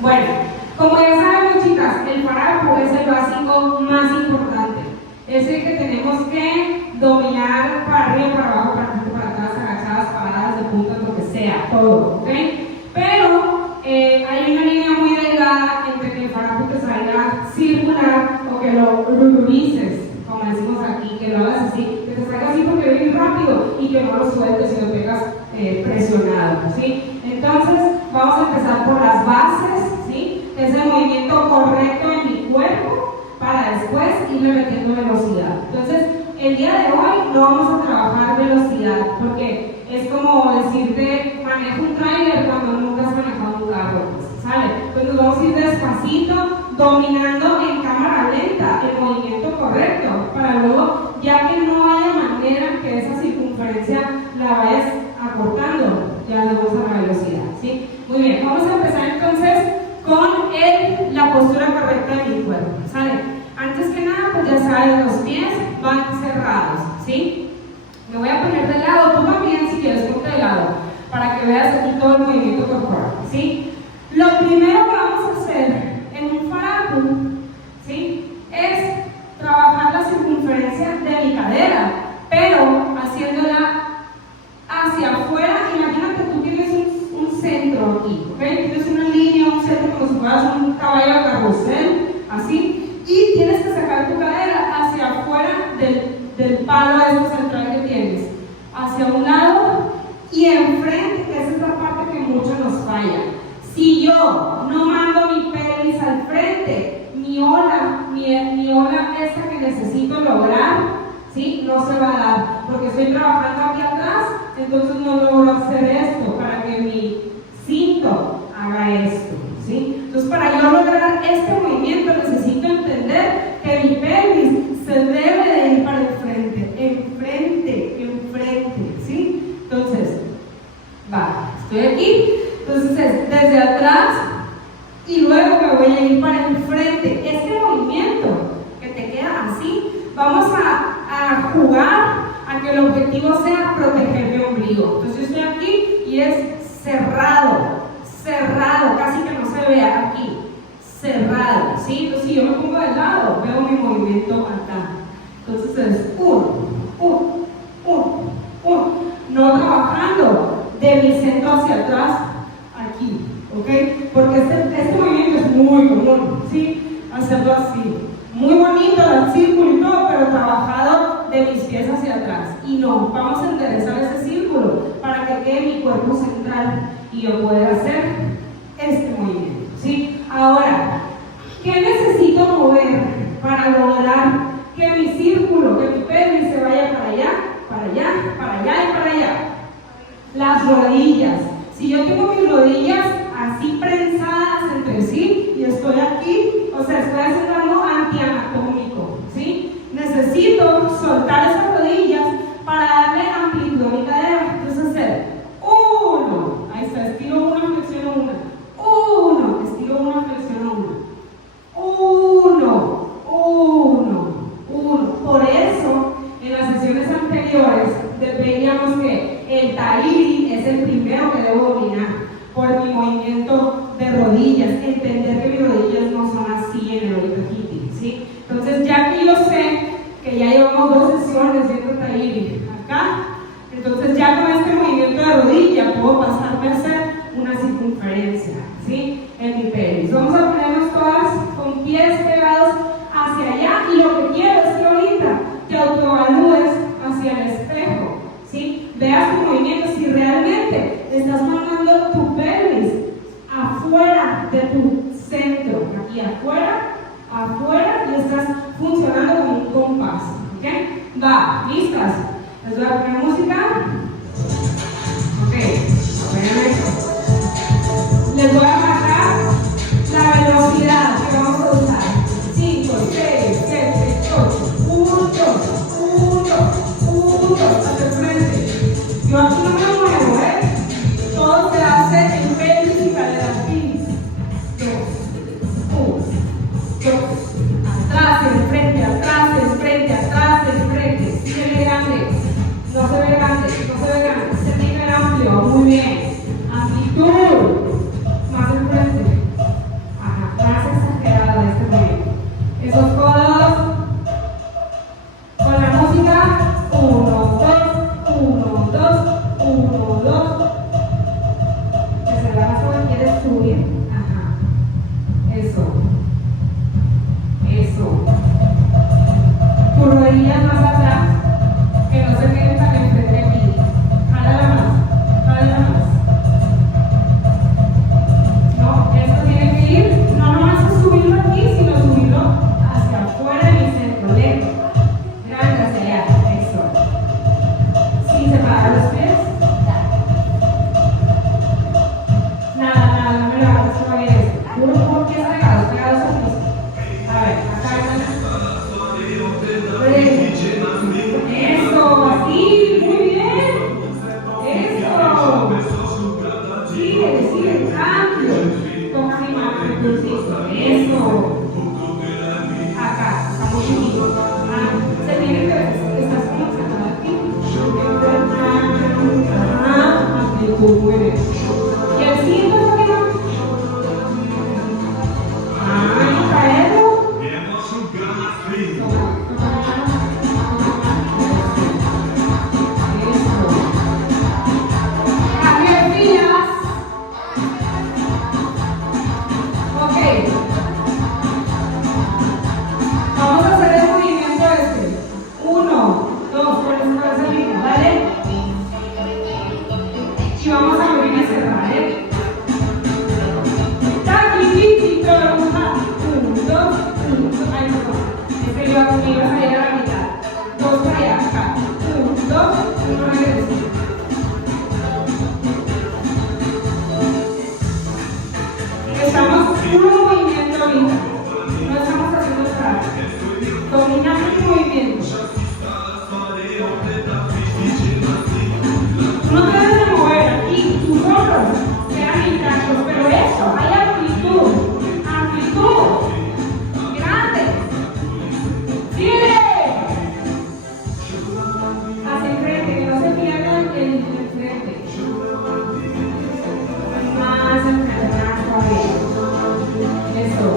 Bueno, como ya sabemos, chicas, el farajo es el básico más importante. Es el que tenemos que dominar para arriba, para abajo, para frente, para atrás, agachadas, paradas, de punta, lo que sea, todo, ¿ok? Pero hay una línea muy delgada entre que el farajo te salga circular o que lo ruborices, como decimos aquí, que lo hagas así, que te salga así porque viene rápido y que no lo sueltes y lo tengas presionado, ¿sí? Entonces, vamos a empezar por las bases, ¿sí? Es el movimiento correcto en mi cuerpo para después irle metiendo velocidad. Entonces, el día de hoy no vamos a trabajar velocidad porque es como decirte maneja un tráiler cuando nunca has manejado un carro, ¿sale? Pues nos vamos a ir despacito, dominando en cámara lenta el movimiento correcto para luego, ya que no haya manera que esa circunferencia la vayas acortando, ya le vamos a la velocidad, ¿sí? Muy bien, vamos a empezar entonces con la postura correcta de mi cuerpo, ¿sale? Antes que nada, pues ya saben, los pies van cerrados, ¿sí? Me voy a poner de lado, tú también si quieres ponte de lado, para que veas aquí todo el movimiento corporal, ¿sí? Lo primero que vamos a hacer en un farahu, ¿sí? Es trabajar la circunferencia de mi cadera, pero haciéndola hacia afuera. Imagínate tú tienes un centro aquí, ¿ok? Tienes una línea, un centro como si fueras un caballo de carrusel, así, y tienes que sacar tu cadera hacia afuera del palo central que tienes, hacia un lado y enfrente, que esa es la parte que mucho nos falla. Si yo no mando mi pelvis al frente, mi ola esta que necesito lograr, ¿sí? No se va a dar, porque estoy trabajando aquí atrás, entonces no logro hacer esto para que mi cinto haga esto, ¿sí? Entonces, para yo lograr este movimiento necesito entender que mi pelvis se debe de ir para el frente, enfrente, ¿sí? Entonces, va, estoy aquí, entonces es desde atrás y luego me voy a ir para el frente. Este movimiento que te queda así, vamos a jugar a que el objetivo sea proteger mi ombligo. Entonces yo estoy aquí y es cerrado, casi que no se vea aquí, cerrado, ¿sí? Entonces si yo me pongo de lado, veo mi movimiento acá. Entonces es uno, no trabajando de mi centro hacia atrás, aquí, ¿ok? Porque este movimiento es muy común, ¿sí? Hacerlo así. Muy bonito el círculo y todo, pero trabajado de mis pies hacia atrás. Y no, vamos a enderezar ese círculo para que quede mi cuerpo central y yo pueda hacer este movimiento, ¿sí? Ahora, ¿qué necesito mover para lograr que mi círculo, que mi pelvis se vaya para allá, para allá, para allá y para allá? Las rodillas. Si yo tengo mis rodillas así prensadas entre sí y estoy aquí, o sea, estoy haciendo algo antianatómico, ¿sí? Necesito soltar esas rodillas para darle amplitud a mi cadera. Entonces hacer uno, ahí está, estiro una, flexiono una, uno, estiro una, flexiono uno. Por eso, en las sesiones anteriores, veíamos que el tahiri es el primero que debo dominar por mi movimiento de rodillas, entender que mis rodillas no son así en el orito-hiti, ¿sí? Entonces ya aquí yo sé que ya llevamos 2 sesiones viendo tahiri acá, entonces ya con este movimiento de rodilla puedo pasarme a hacer una circunferencia, ¿sí? En mi pelvis. Vamos a ponernos todas con pies pegados hacia allá y lo que quiero es que ahorita te autoevalúes hacia el espejo, ¿sí? Veas tu movimiento, si realmente estás mandando tu pelvis afuera de tu centro, aquí afuera, y estás funcionando como un compás, ¿ok? Va, ¿listas? Les voy a poner música. Ok, vean esto. Les voy a marcar la velocidad que vamos a usar. 5, 6, 7, 8, 1, 2, 1, 2, hacia el frente. Yo aquí no me muevo, todo se hace en pelvis y cadera. 2, 1, 2, atrás, enfrente, sigue grande, no se ve grande, se tiene amplio, muy bien, amplitud, más Esos codos. Con la música. 1, 2, 1, 2, 1, 2. Que se la vas a quieres subir. Ajá. Eso. Eso. Tu rodilla más atrás. Que no se quede tan enfrente de aquí. Jálala más. Jálala más. No, esto tiene que ir. No nomás es subirlo aquí, sino subirlo hacia afuera de mi centro. Lento. Grande hacia allá. Eso. Sin separar los pies. Nada, nada, no me lo hagas todavía esto. Puro pies pegados al piso. A ver, acá. Eso, así, muy bien. Eso. Sigue, cambio. Toca mi mano en el pulsito. Eso. Acá, estamos chiquitos. Se tiene que ver, estás como sacando aquí. Amplitud, muy bien. Y el siguiente poquito. Caerlo. Vamos a hacer el movimiento este. 1, 2, por eso para esa línea, ¿vale? Y vamos a abrir y cerrar, ¿vale? Taquitito, vamos a 1, 2, 1, ahí no. Es que yo hago mi vas a ir a la mitad. 2 para allá, acá. 1, 2, 1, regreso. Estamos puro movimiento ahorita. No estamos haciendo nada. Dominamos el movimiento. No te debes de mover aquí. Tus hombros quedan intactos. Pero eso, hay amplitud. Amplitud. Grande. Sigue. Hacia el frente, que no se pierda el frente. Más enfrente, más todavía. Eso.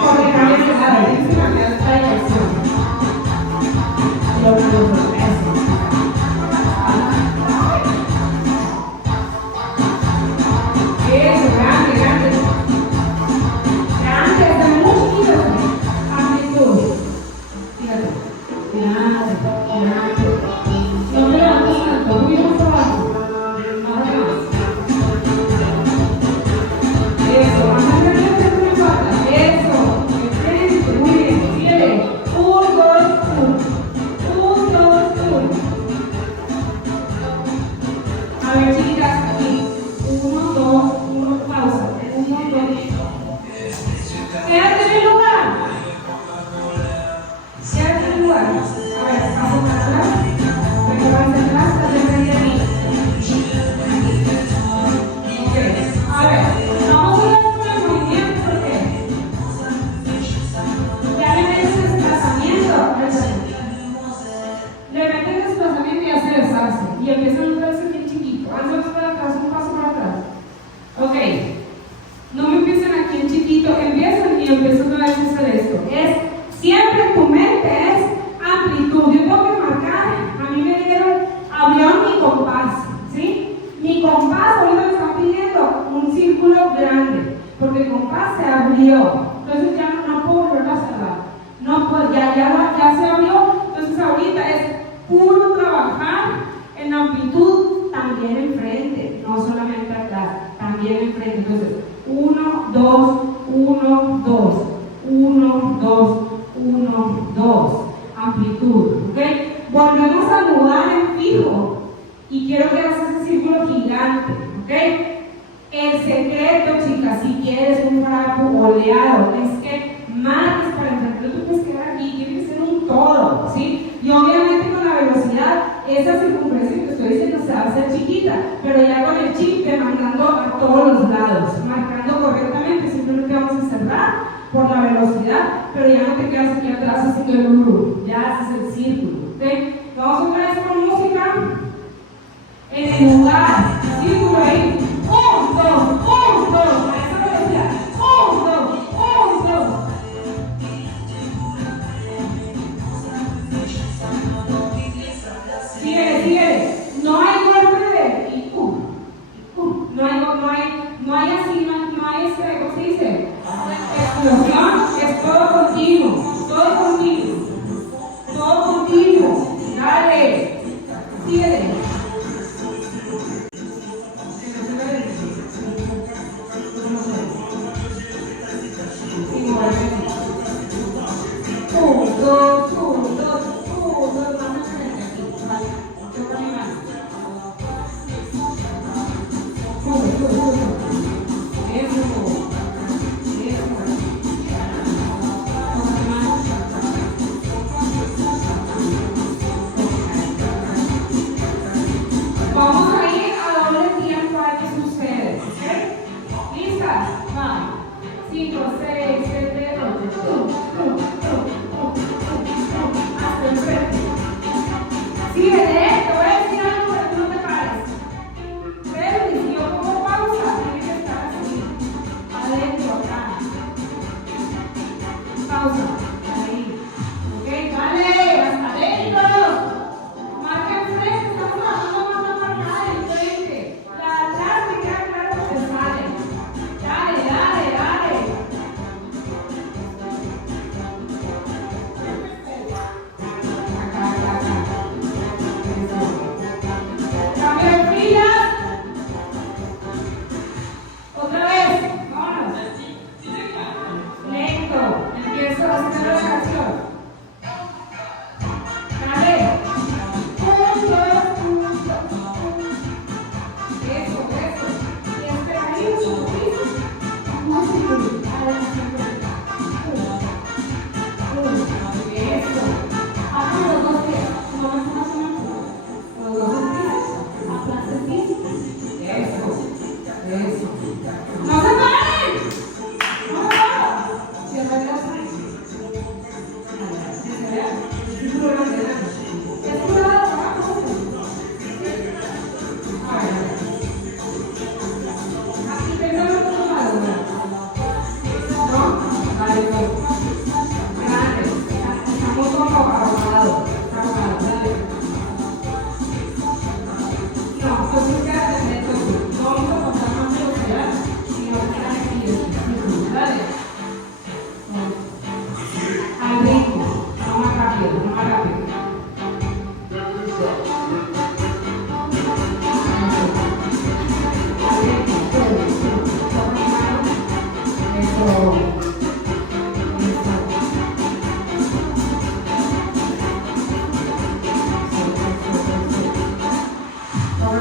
Correctamente, la dirección. Eso, grande, grande. Grande, está muy chiquito. Amplitud. Fíjate. Grande, grande. No me levantes tanto, muy más abajo. Más atrás. Eso, más atrás de la pata. Eso, enfrente, muy bien. Sigue. 1, 2, 1. 1, 2, 1. A ver, chicas, aquí. 1, 2, 1, pausa. 1, 2. Quédate en el lugar. Quédate en el lugar. A ver, paso para atrás. Recuerda hacia atrás, hasta el frente de mí. Ok. A ver, vamos a ver con el movimiento porque ya le metes desplazamiento. Le metes desplazamiento y ya se deshace. Y empieza a notarse bien chiquito. Hazlo para atrás, un paso para atrás. Ok. No me empiecen aquí en chiquito, empiezan y empiezan a hacer esto. Es siempre en tu mente es amplitud. Yo tengo que marcar, a mí me dieron avión y compás, ¿sí? Mi compás ahorita me están pidiendo un círculo grande, porque el compás se abrió. Entonces ya no puedo volverlo a cerrar. No puedo, ya se abrió. Entonces ahorita es puro trabajar en amplitud también enfrente, no solamente atrás, también enfrente. Entonces 1, 2, 1, 2, 1, 2, 1, 2, amplitud, ¿ok? Volvemos al lugar en fijo y quiero que hagas ese círculo gigante, ¿ok? El secreto, chicas, si quieres un frapo oleado, es que marques para enfrente, no te puedes quedar aquí, tiene que ser un todo, ¿sí? Y obviamente con la velocidad, esa circunferencia que te estoy diciendo se va a hacer chiquita, pero ya con el chip te mandando a todos los lados, marcando correctamente, simplemente vamos a cerrar por la velocidad, pero ya no te quedas aquí atrás haciendo el gurú, ya haces el círculo, ¿ok? Vamos otra vez con música, en el lugar, círculo ahí, 1, 2, 1, 2, a esa velocidad.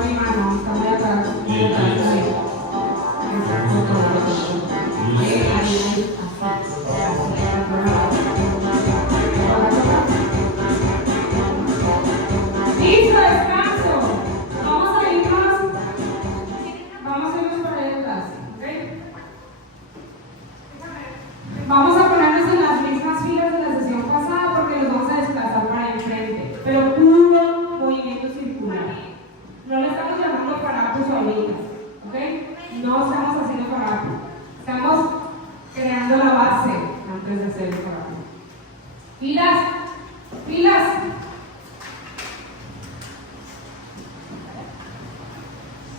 mi mano, está muy atrás. Listo, descanso. Vamos a irnos para el clase, ¿ok? Vamos a ponernos en las mismas filas de la sesión pasada porque nos vamos a desplazar para enfrente, pero puro movimiento circular. No le estamos llamando parapos o alitas, ¿ok? No estamos haciendo parapos. Estamos creando la base antes de hacer el parapo. Filas, filas.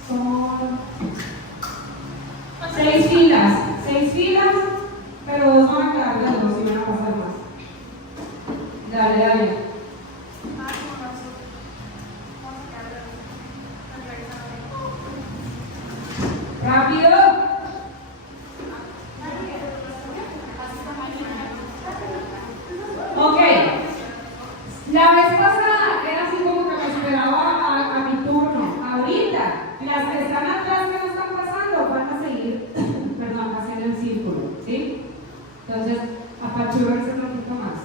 Son 6 filas, pero 2 van a quedar las 2 y van a pasar más. Dale. Rápido. Ok. La vez pasada era así como que me esperaba a mi turno. Ahorita, las que están atrás que no están pasando van a seguir, haciendo el círculo, ¿sí? Entonces, apachurrarse un poquito más.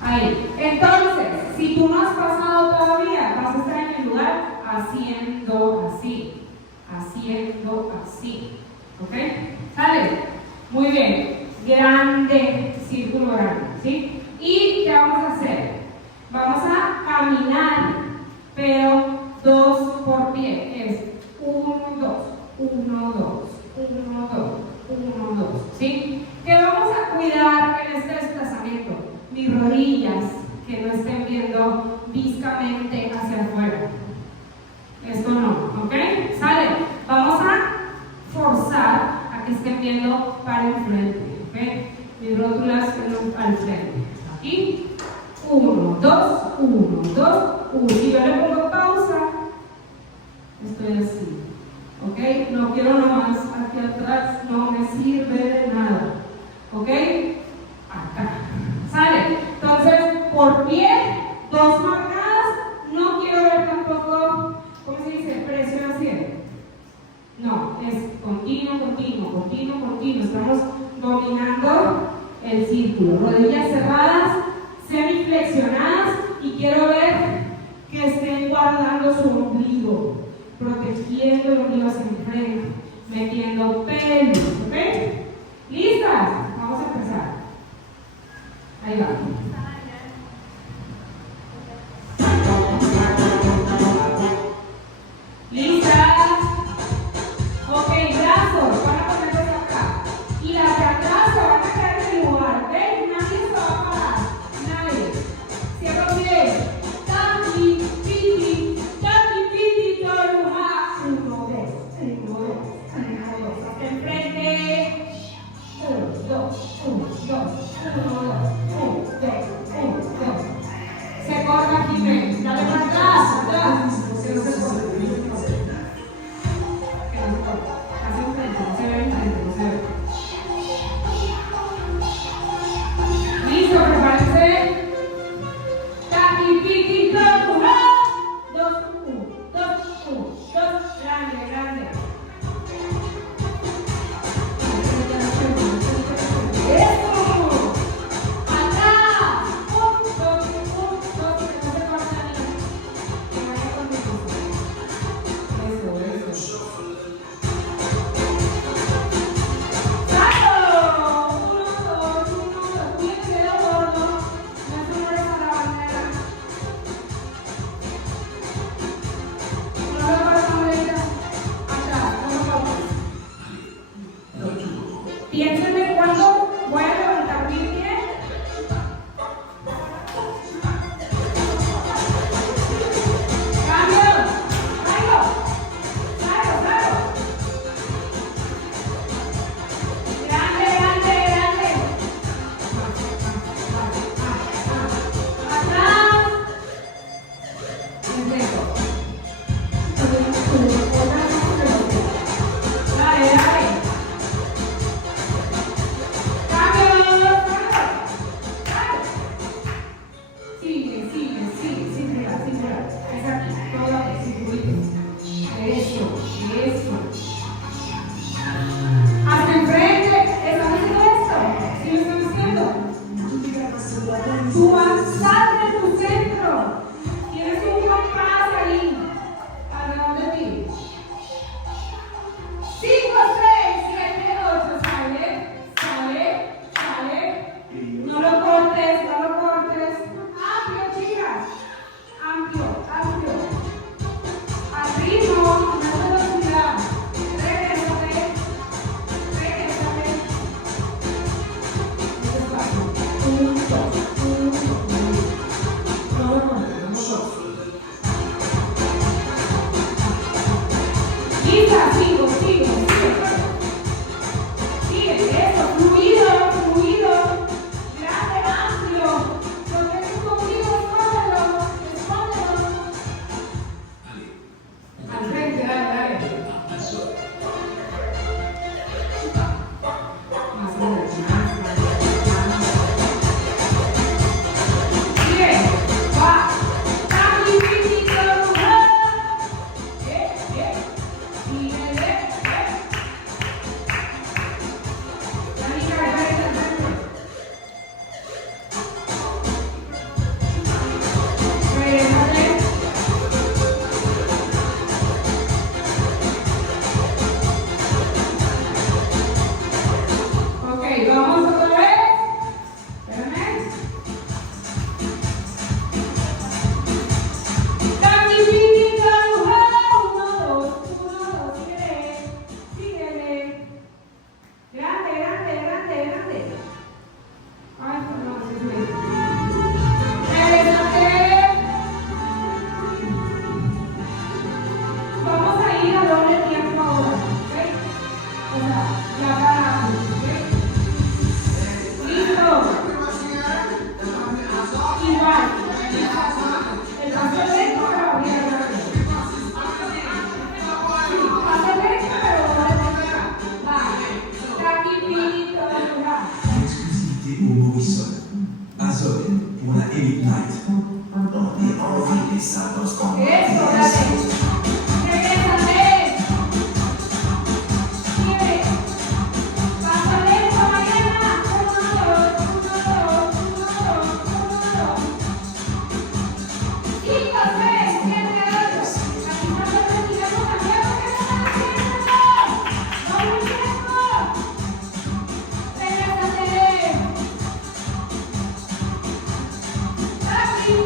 Ahí. Entonces, si tú no has pasado todavía, vas a estar en el lugar haciendo así. ¿Ok? ¿Sale? Muy bien. Grande, círculo grande, ¿sí? ¿Y qué vamos a hacer? Vamos a caminar, pero 2 por pie. Es 1, 2, 1, 2, 1, 2, 1, 2, ¿sí? ¿Qué vamos a cuidar en este desplazamiento? Mis rodillas, que no estén viendo viscamente hacia afuera. Esto no, ¿ok? ¿Sale? Vamos a forzar a que estén viendo para enfrente, ¿ok? Mis rótulas al frente. Aquí. 1, 2, 1, 2, 1. Si yo le pongo pausa, estoy así. ¿Ok? No quiero nomás aquí atrás, no me sirve de nada. ¿Ok? Acá. ¿Sale? Entonces, por pie, 2 marcadas. No quiero ver tampoco, ¿cómo se dice? Presión hacia. No, es continuo. Estamos dominando el círculo. Rodillas cerradas, semiflexionadas, y quiero ver que estén guardando su ombligo, protegiendo el ombligo hacia enfrente, metiendo pelos, ¿ok? ¿Listas? Vamos a empezar. Ahí va. ¿Listas? Ok, brazos, van a ponerlos acá. Y las de atrás se van a quedar en el lugar, ¿ok? Nadie se va a parar, nadie. Cierro bien. Tati, piti, toruja. 1, 2, 1, 2, 1, 2. Hacia enfrente. 1, 2, 1, 2, 1, 2, 1, 2. Se corta aquí, ven. Dale para atrás. Que no se corte. Hacia enfrente, no se ve enfrente, no se ve. Listo, prepárense. Tati, piti, toruja. 2, 1, 2, 1, 2. Grande. ¡Eso! ¡Atrás! 1, 2, 1, 2. Que no se corta ni. Que vaya conmigo. Eso. ¡Salto! 1, 2, 1, 2. Cuídense de bordo. No sonores a la bandera. No lo pasan ahorita. Atrás, no lo piénsenme cuándo voy a levantar mi pie. Cambio. Caigo. Grande. Atrás. Perfecto. Dale. Cambio. Sigue. Lisa, sigo, sigue. Sigue, eso, fluido, fluido. Grande, amplio. Porque es conmigo, escóndelo. Al frente, dale. Vamos otra vez. Espérame. Síguele. Grande. Ay, perdón, vamos a ir a doble tiempo ahora, ¿ok? O sea, la paramos, ¿ok? Listo. Igual. El paso lento, pero bien rápido. Paso lento, pero bien. Va. Taquipinito, va. Exclusivité au Morrison. Azog pour la Elite Night. On est envie des sapins comme Eso, dale. Regrésate. Sigue. Paso lento, Mariana. 1, 2, 5, 6, 7, 8. Aquí no se retiramos también porque no están haciendo. ¡Doble tiempo! Regrésate. Aquí,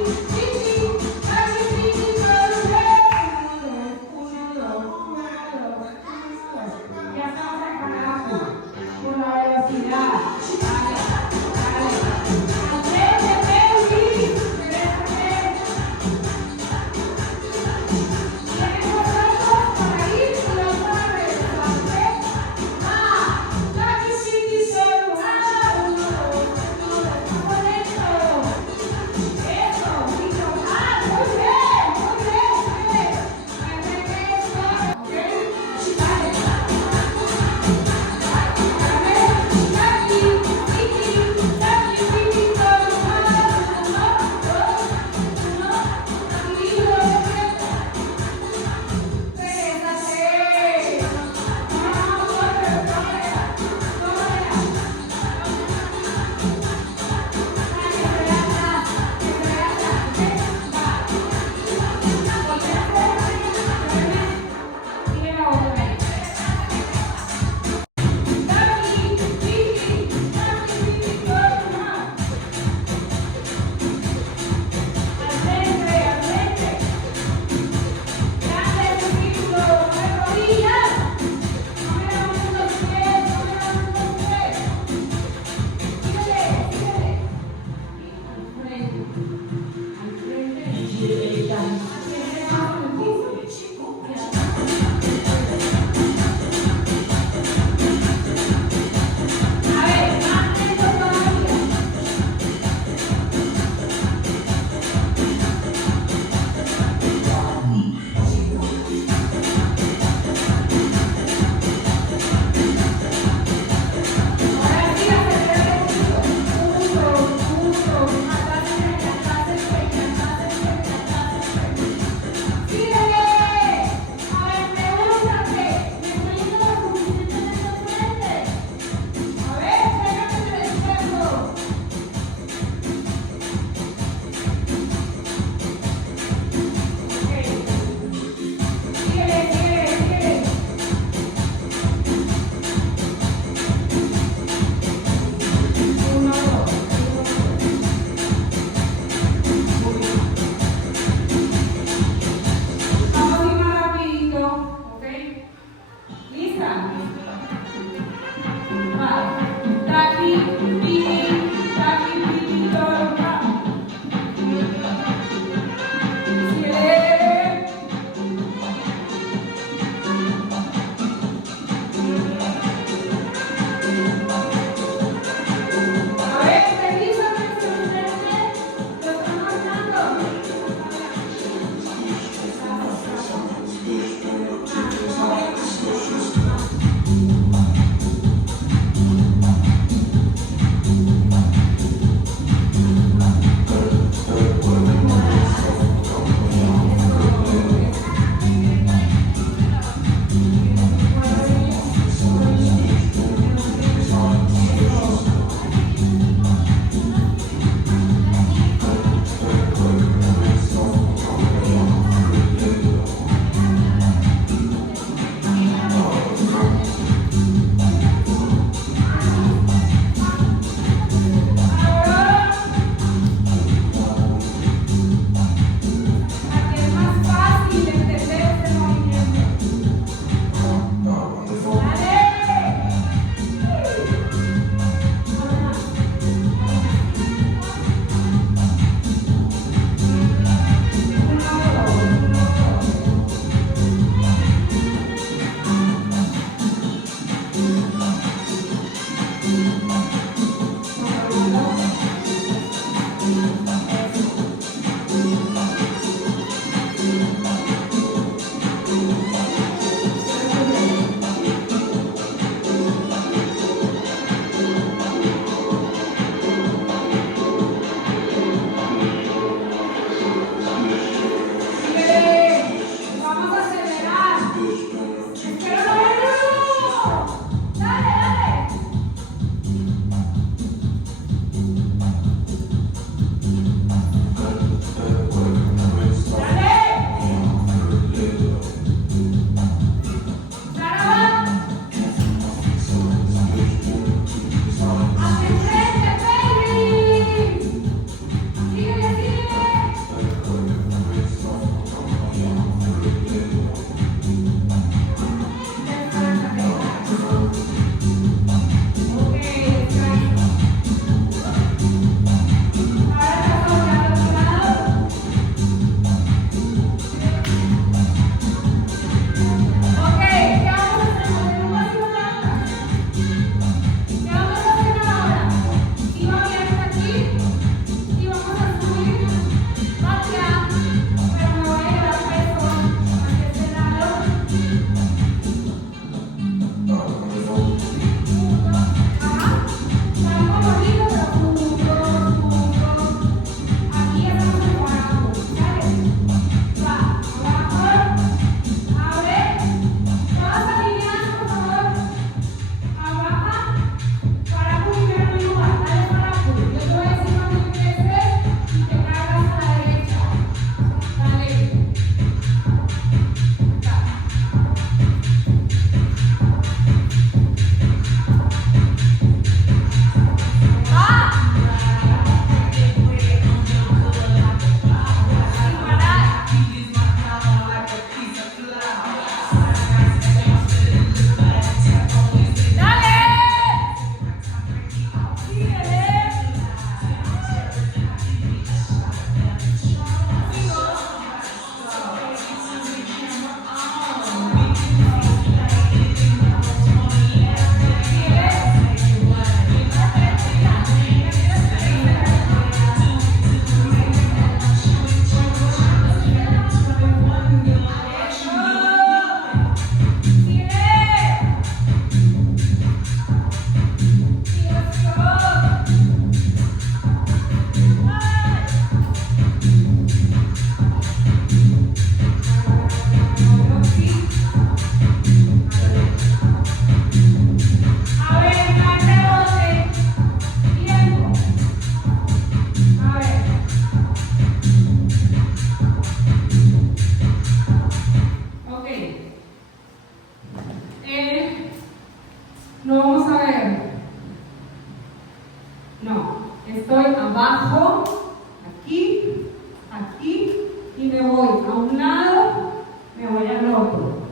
a un lado, me voy al otro.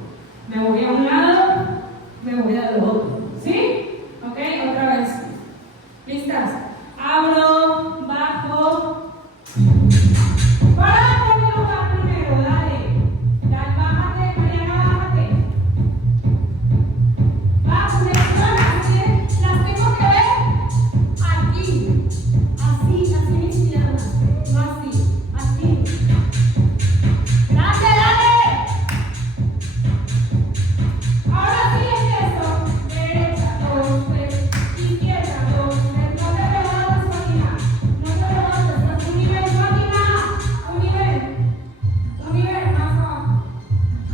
Me voy a un lado, me voy al otro. ¿Sí? ¿Ok? Otra vez. ¿Listas? Abro, bajo. Para poner lugar primero, dale. Dale, bájate, Mariana, bájate. Bájate, las tengo que ver aquí. Así mis piernas. No así, así. Dale, dale. Ahora sí empiezo. Derecha, 2, 3. Izquierda, 2, 3. No te levantes, máquina. No te levantes. Estás un nivel, máquina. Un nivel. Un nivel más abajo.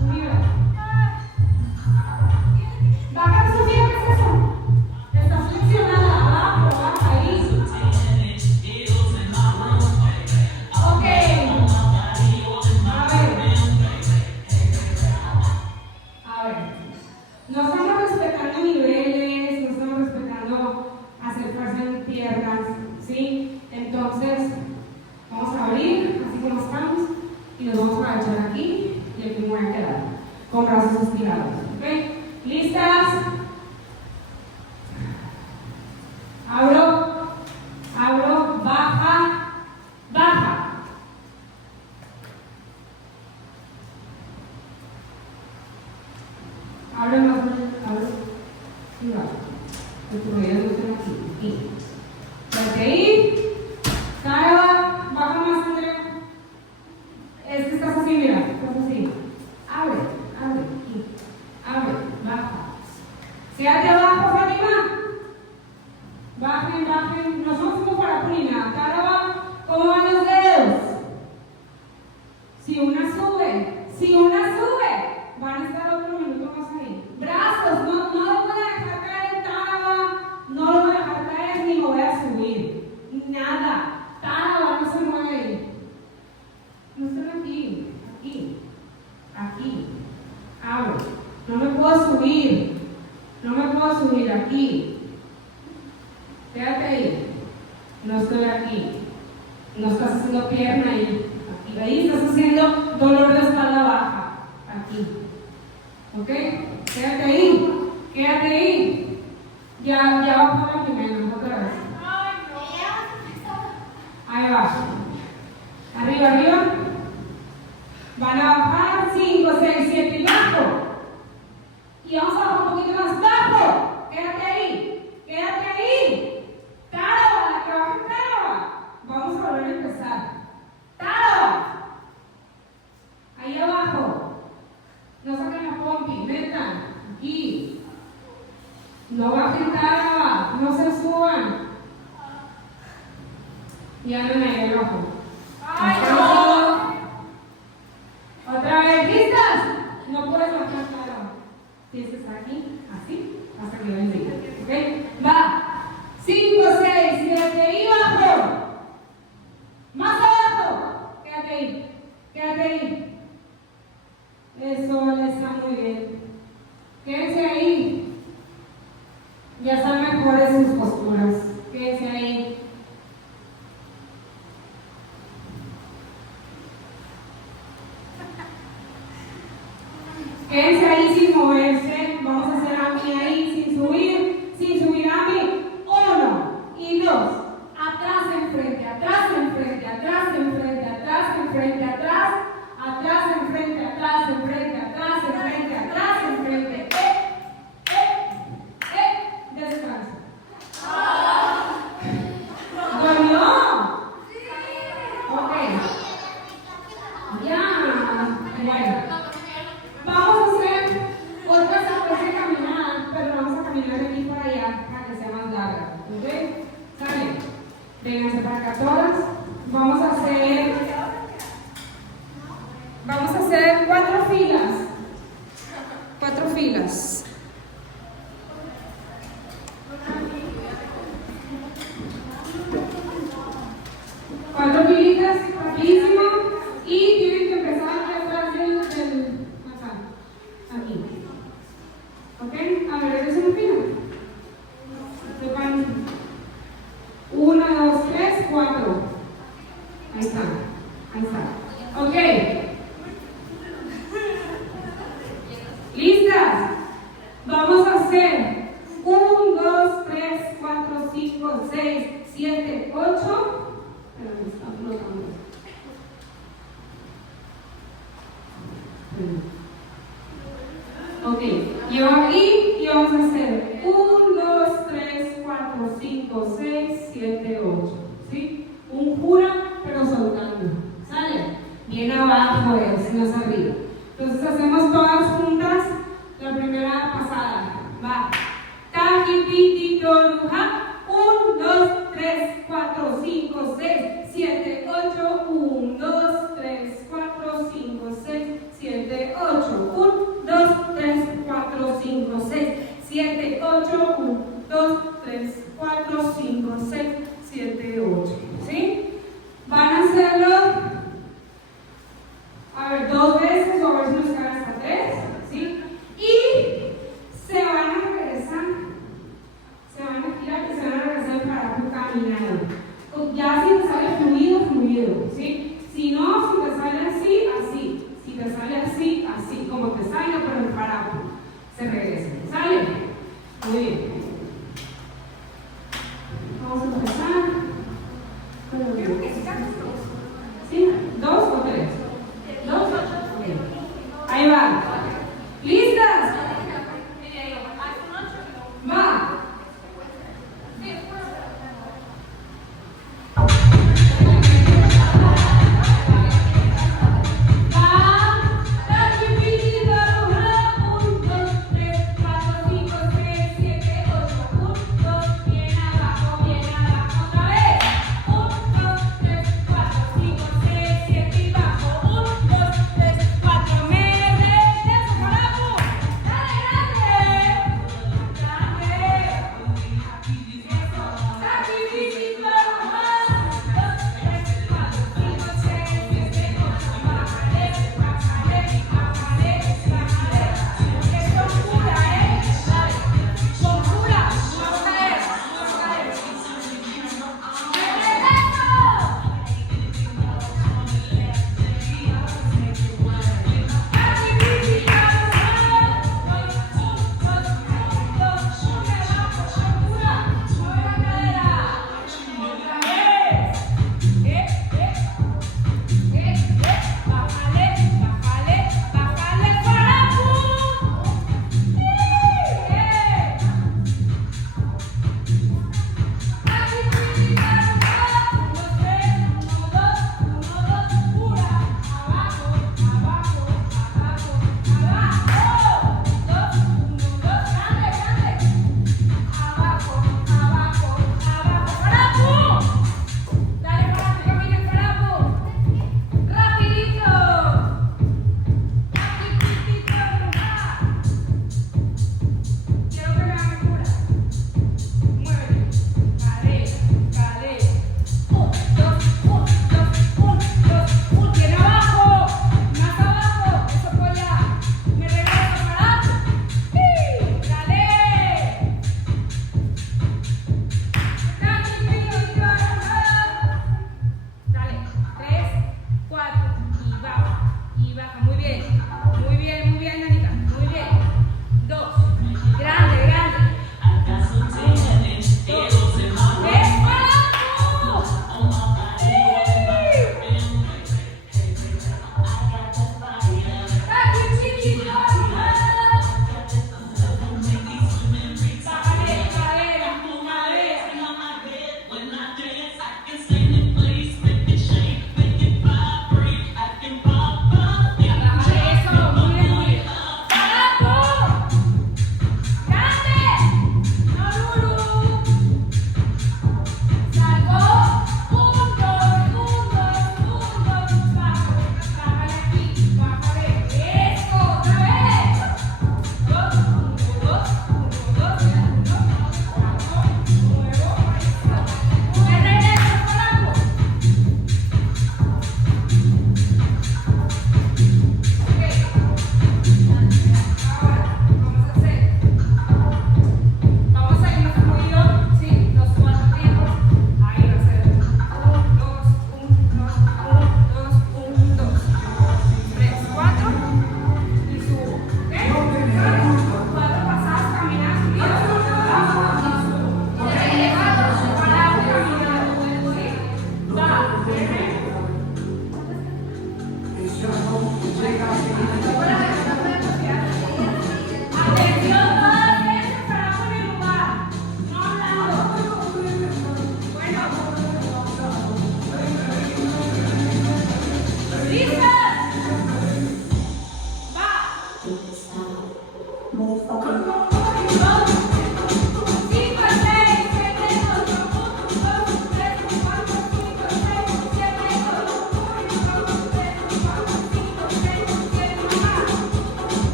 Un nivel. Baja su pie, ¿qué es eso? Estás flexionada. Abajo, baja ahí. Ok. A ver. No estamos respetando niveles, no estamos respetando hacer fuerza en piernas, ¿sí? Entonces, vamos a abrir, así como estamos, y nos vamos a agachar aquí, y aquí me voy a quedar, con brazos estirados, ¿ok? ¿Listas? Abro, baja, baja. Abre más, abre y baja. El rodillas no están aquí. Desde ahí, cara, baja más, Andrea. Es que estás así, mira, estás así. Abre, aquí. Abre, baja. Quédate abajo, Fátima. Bajen. No somos como para pulina. Cara va, ¿cómo van los dedos? Si una sube, van a estar otro minuto más ahí. Brazos, no lo voy a dejar caer en Táraba, no lo voy a dejar caer ni lo voy a subir. Nada. Táraba no se mueve ahí. No están aquí. Abro. No me puedo subir aquí. Quédate ahí. No estoy aquí. No estás haciendo pierna ahí. Aquí. Ahí estás haciendo dolor de espalda baja. Aquí. ¿Ok? Quédate ahí. Ya va por la primera, otra vez. Ahí va. Arriba. Van a bajar 5, 6, 7 y bajo. Y vamos a bajar un poquito más bajo. Quédate ahí. Táraba, la que baja en Táraba. Vamos a volver a empezar. Táraba. Ahí abajo. No saquen la pompi, metan. Aquí. No bajen Táraba. No se suban. Y andan ahí abajo. Otra vez, ¿listas? No puedes bajar Táraba. Tienes que estar aquí, así, hasta que venga. ¿Ok? Va. 5, 6, 7 y bajo. Más abajo. Quédate ahí. Eso está muy bien. Quédense ahí. Ya están mejores sus posturas. Quédense ahí. Quédense ahí sin moverse. Vamos a hacer Ami ahí sin subir Ami. 1 y 2. Atrás, enfrente, atrás, enfrente, atrás, enfrente, atrás, enfrente, atrás, atrás, enfrente, atrás, enfrente, atrás, enfrente, atrás, enfrente. Descanso. ¿Dolió? Ok. Ya. Bueno. Vamos a hacer otra secuencia de caminar, pero vamos a caminar de aquí para allá para que sea más larga. ¿Ok? ¿Sale? Vénganse para acá todas. Vamos a hacer 4 filas. 4 filas. Cuatro filitas, rapidísimo. Y tienen que empezar atrás del acá. Aquí. ¿Ok? A ver, ¿eres una fila? Se van 1, 2, 3, 4. Ahí está. Ok. Ok, y vamos a hacer 1, 2, 3, 4, 5, 6, 7, 8. ¿Sí? Un jura, pero soltando. ¿Sale? Bien abajo es, no es arriba. Entonces hacemos todas juntas la primera pasada. Va. Taji, piti, toruja. 1, 2, 3, 4, 5, 6, 7, 8. 1, 2, 3, 4, 5, 6, 7, 8. 1, 2, 3, 4, 5, 6, 7, 8. 1, 2, 3, 4, 5, 6, 7, 8. ¿Sí? Van a hacerlo, a ver, 2 veces o a ver si nos quedan hasta 3. ¿Sí? Y se van a regresar. Se van a girar y se van a regresar para tu caminado. Ya si te sale fluido, fluido, ¿sí? Si no, si te sale así, así. Si te sale así, así. Como te salga, pero el parapo. Se regresa. ¿Sale? Muy bien. Vamos a empezar. Creo que estamos dos. ¿Sí? 2 o 3. 2. Okay. Ahí va. ¿Listas? Va. Me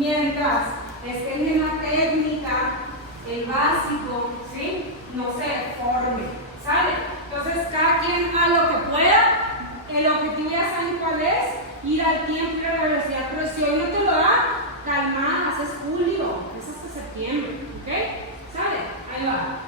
Mientras estén en la técnica, el básico, ¿sí? No se forme, ¿sale? Entonces, cada quien a lo que pueda, el objetivo ya saben cuál es, ir al tiempo y a la velocidad, pero si hoy no te lo da, calma, haces julio, es hasta septiembre, ¿ok? ¿Sale? Ahí va.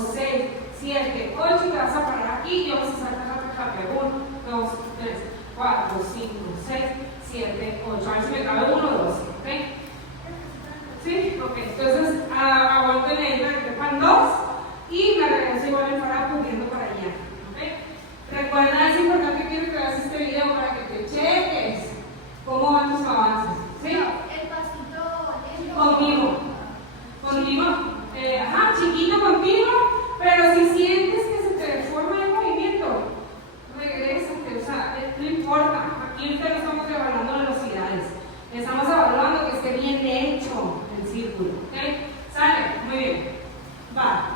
6, 7, 8, y te vas a parar aquí y vamos a hacer rápido. 1, 2, 3, 4, 5, 6, 7, 8. A ver si me cabe 1 o 2, ¿ok? ¿Sí? Ok, entonces aguanto en el aire, trepan 2 y me regreso igual el farapo viendo para allá, ¿ok? Recuerda, es importante, quiero que veas este video para que te cheques cómo van tus avances, ¿sí? El pasito lento. Conmigo, chiquito contigo, pero si sientes que se te deforma el movimiento, regrésate, o sea, no importa, aquí ahorita no estamos evaluando velocidades, estamos evaluando que esté bien hecho el círculo, ¿ok? Sale, muy bien, va.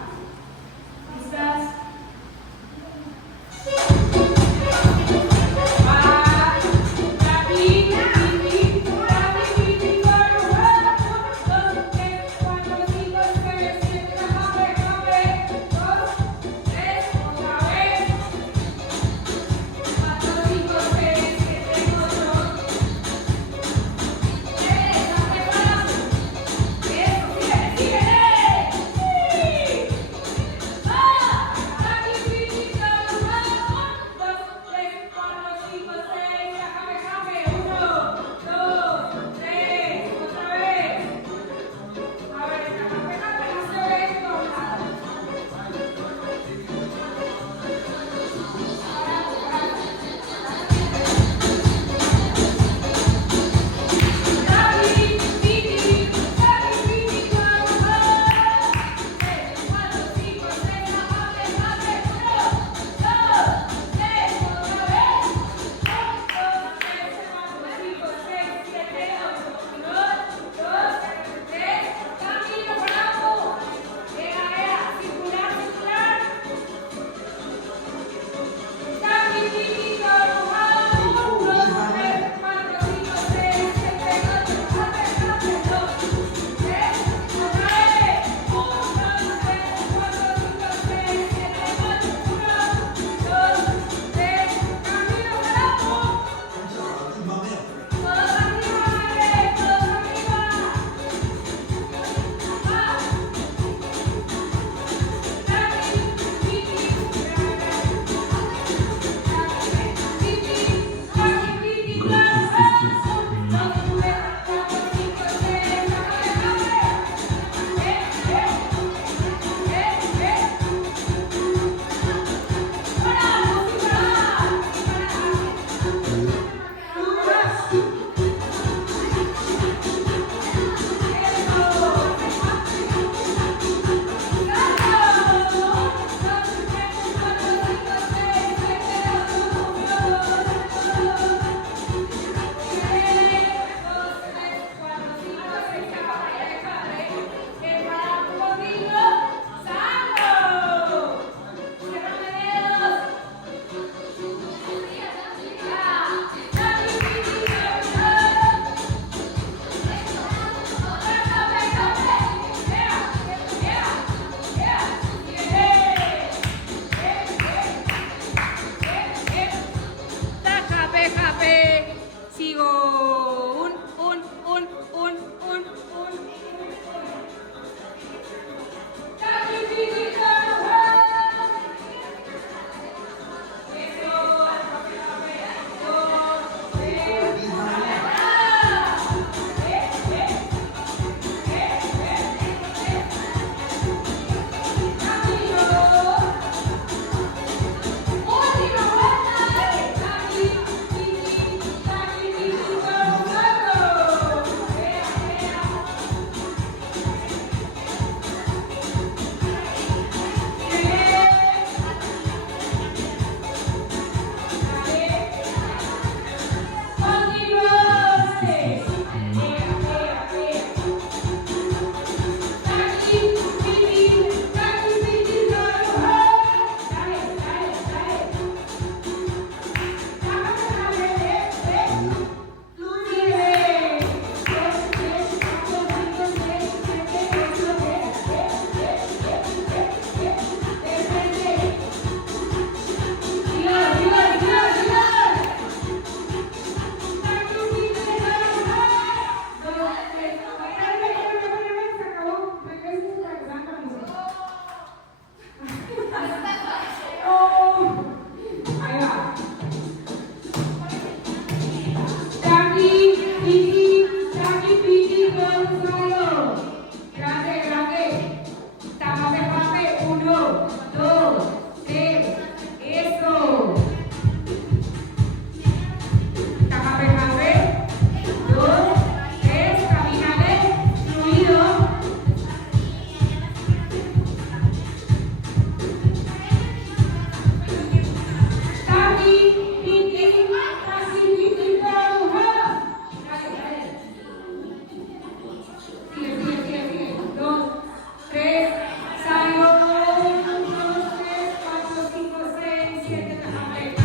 sienten apretado.